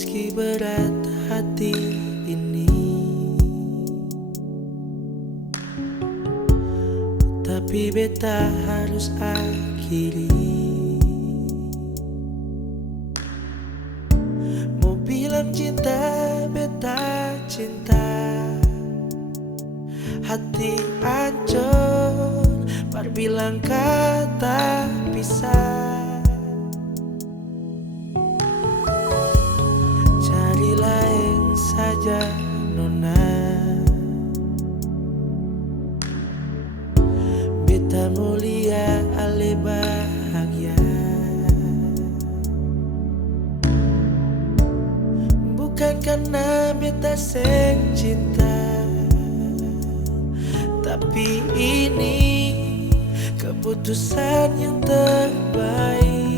Meski berat hati ini, tapi beta harus akhiri. Mau bilang cinta, beta cinta. Hati hancur, baru bilang kata pisah. Cari lain saja nona, beta mulia ale bahagia. Bukan karena beta seng cinta, tapi ini keputusan yang terbaik.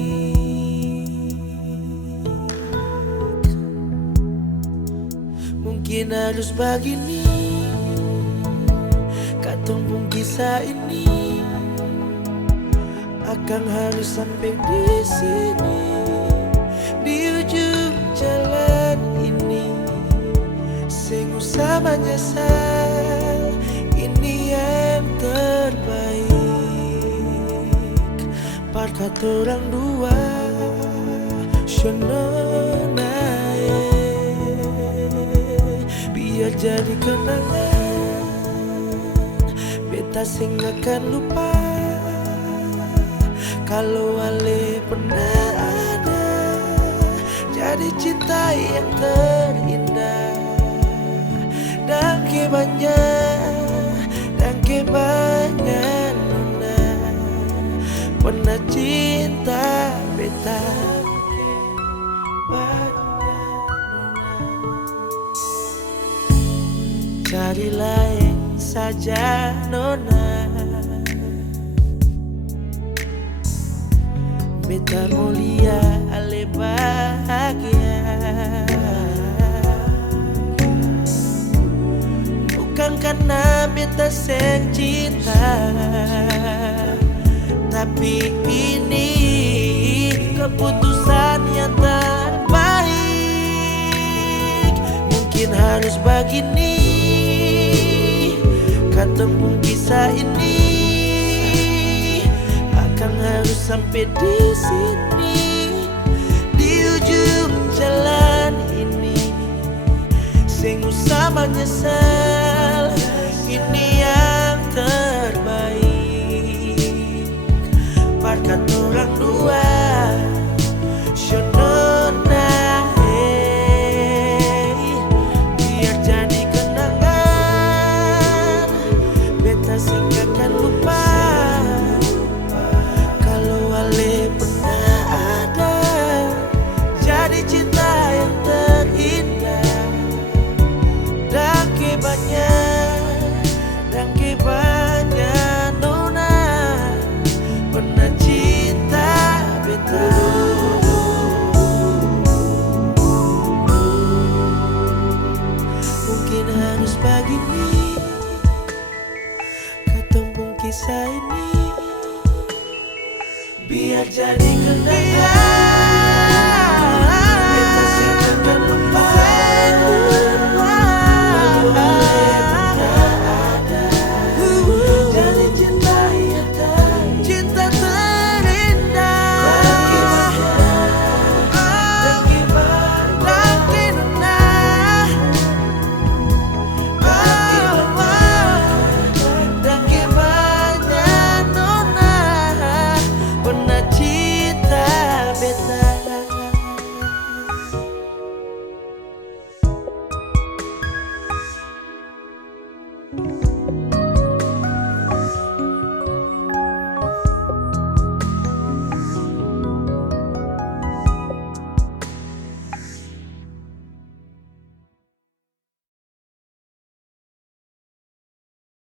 Mungkin harus begini, katong pun kisah ini akan harus sampai di sini, di ujung jalan ini. Sing usah menyesal, ini yang terbaik. Part orang dua, Shanona, biar jadi kenangan. Beta sing akan lupa kalau ale pernah ada. Jadi cinta yang terindah. Dan kebanyak nona pernah cinta beta. Cari lain saja nona, beta mulia ale bahagia. Bukan karena beta seng cinta, tapi ini keputusan yang terbaik. Mungkin harus begini, ketemu kisah ini akan harus sampai di sini, di ujung jalan ini. Sing usah menyesal,